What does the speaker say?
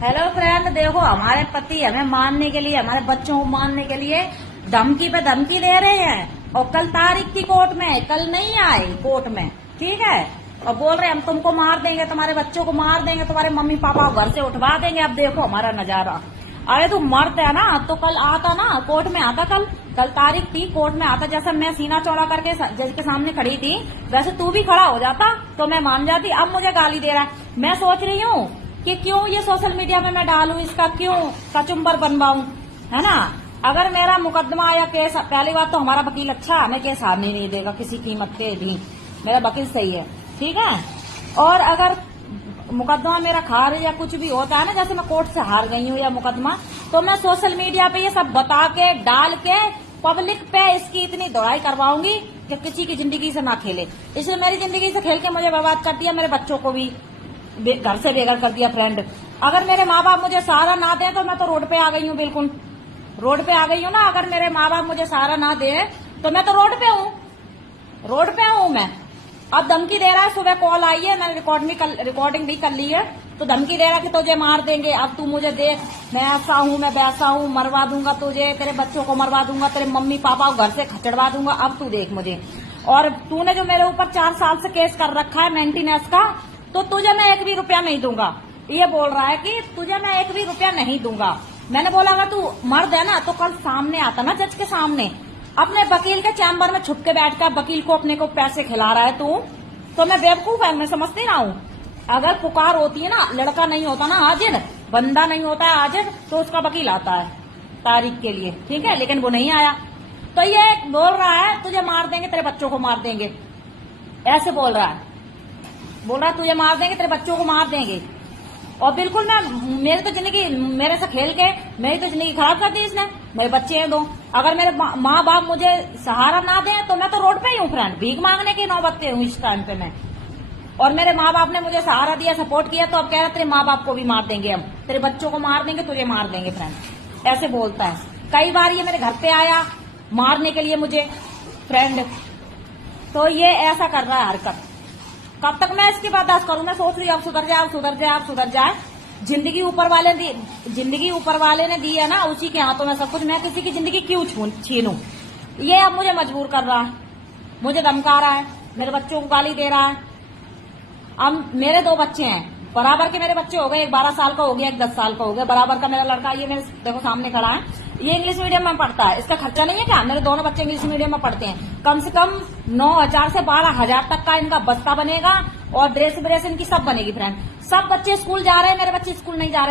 Hello friend, देखो हमारे पति हमें मारने के लिए, हमारे बच्चों को मारने के लिए धमकी पे धमकी दे रहे हैं। और कल तारीख की कोर्ट में, कल नहीं आए कोर्ट में, ठीक है। और बोल रहे हम तुमको मार देंगे, तुम्हारे बच्चों को मार देंगे, तुम्हारे मम्मी पापा को घर से उठवा देंगे। अब देखो हमारा नजारा। अरे तू मरते है ना तो कल आता ना, कोर्ट में आता। कल तारीख थी, कोर्ट में आता। जैसा मैं सीना चौड़ा करके जज के सामने खड़ी थी, वैसे तू भी खड़ा हो जाता तो मैं मान जाती। अब मुझे गाली दे रहा है। मैं सोच रही हूँ कि क्यों ये सोशल मीडिया में मैं डालूं, इसका क्यों कचुम्बर बनवाऊं, है ना। अगर मेरा मुकदमा या केस, पहली बात तो हमारा वकील अच्छा, हमें केस हारने नहीं देगा किसी कीमत पे भी। मेरा वकील सही है, ठीक है। और अगर मुकदमा मेरा खारिज या कुछ भी होता है ना, जैसे मैं कोर्ट से हार गई हूँ या मुकदमा, तो मैं सोशल मीडिया पे ये सब बता के डाल के पब्लिक पे इसकी इतनी दौड़ाई करवाऊंगी कि किसी की जिंदगी से ना खेले। इसलिए मेरी जिंदगी से खेल के मुझे बर्बाद कर दिया, मेरे बच्चों को भी घर से बेघर कर दिया। फ्रेंड, अगर मेरे माँ बाप मुझे सहारा ना दे तो मैं तो रोड पे आ गई हूँ, बिल्कुल रोड पे आ गई हूँ ना। अगर मेरे माँ बाप मुझे सहारा ना दे तो मैं तो रोड पे हूँ, रोड पे हूँ मैं। अब धमकी दे रहा है, सुबह कॉल आई है, मैंने रिकॉर्डिंग भी कर ली है, तो धमकी दे रहा है कि तुझे मार देंगे। अब तू मुझे देख, मैं ऐसा हूँ, मैं वैसा हूँ, मरवा दूंगा तुझे, तेरे बच्चों को मरवा दूंगा, तेरे मम्मी पापा को घर से खचड़वा दूंगा। अब तू देख मुझे। और तूने जो मेरे ऊपर 4 साल से केस कर रखा है मेंटेनेंस का, तो तुझे मैं 1 भी रुपया नहीं दूंगा। ये बोल रहा है कि तुझे मैं 1 भी रुपया नहीं दूंगा। मैंने बोला अगर तू मर्द है ना तो कल सामने आता ना, जज के सामने, अपने वकील के चैम्बर में छुप के बैठकर वकील को अपने को पैसे खिला रहा है तू, तो मैं बेवकूफ है, मैं समझती ना हूँ। अगर पुकार होती है ना, लड़का नहीं होता ना हाजिर, बंदा नहीं होता है हाजिर, तो उसका वकील आता है तारीख के लिए, ठीक है। लेकिन वो नहीं आया, तो ये बोल रहा है तुझे मार देंगे, तेरे बच्चों को मार देंगे, ऐसे बोल रहा है। बोल रहा है तुझे मार देंगे, तेरे बच्चों को मार देंगे। और बिल्कुल मैं, मेरी तो जिंदगी, मेरे से खेल के मेरी तो जिंदगी खराब कर दी इसने। मेरे बच्चे हैं 2, अगर मेरे माँ बाप मुझे सहारा ना दें तो मैं तो रोड पे ही हूँ फ्रेंड, भीख मांगने की नौबत पे हूँ इस टाइम पे मैं। और मेरे माँ बाप ने मुझे सहारा दिया, सपोर्ट किया, तो अब कह रहे तेरे माँ बाप को भी मार देंगे, हम तेरे बच्चों को मार देंगे, तुझे मार देंगे। फ्रेंड ऐसे बोलता है। कई बार ये मेरे घर पे आया मारने के लिए मुझे फ्रेंड, तो ये ऐसा कर रहा है हरकत। कब तक मैं इसकी बर्दाश्त करूं। मैं सोच रही हूँ अब सुधर जाए, अब सुधर जाए, अब सुधर जाए। जिंदगी ऊपर वाले ने दी है ना, उसी के हाथों में सब कुछ। मैं किसी की जिंदगी क्यों छीनूं। ये अब मुझे मजबूर कर रहा है, मुझे धमका रहा है, मेरे बच्चों को गाली दे रहा है। अब मेरे 2 बच्चे हैं, बराबर के मेरे बच्चे हो गए, एक 12 साल का हो गया, एक 10 साल का हो गया। बराबर का मेरा लड़का, ये मेरे देखो सामने खड़ा है, ये इंग्लिश मीडियम में पढ़ता है। इसका खर्चा नहीं है क्या? मेरे दोनों बच्चे इंग्लिश मीडियम में पढ़ते हैं। कम से कम 9,000 से 12,000 तक का इनका बस्ता बनेगा, और ड्रेस इनकी सब बनेगी फ्रेंड। सब बच्चे स्कूल जा रहे हैं, मेरे बच्चे स्कूल नहीं जा रहे।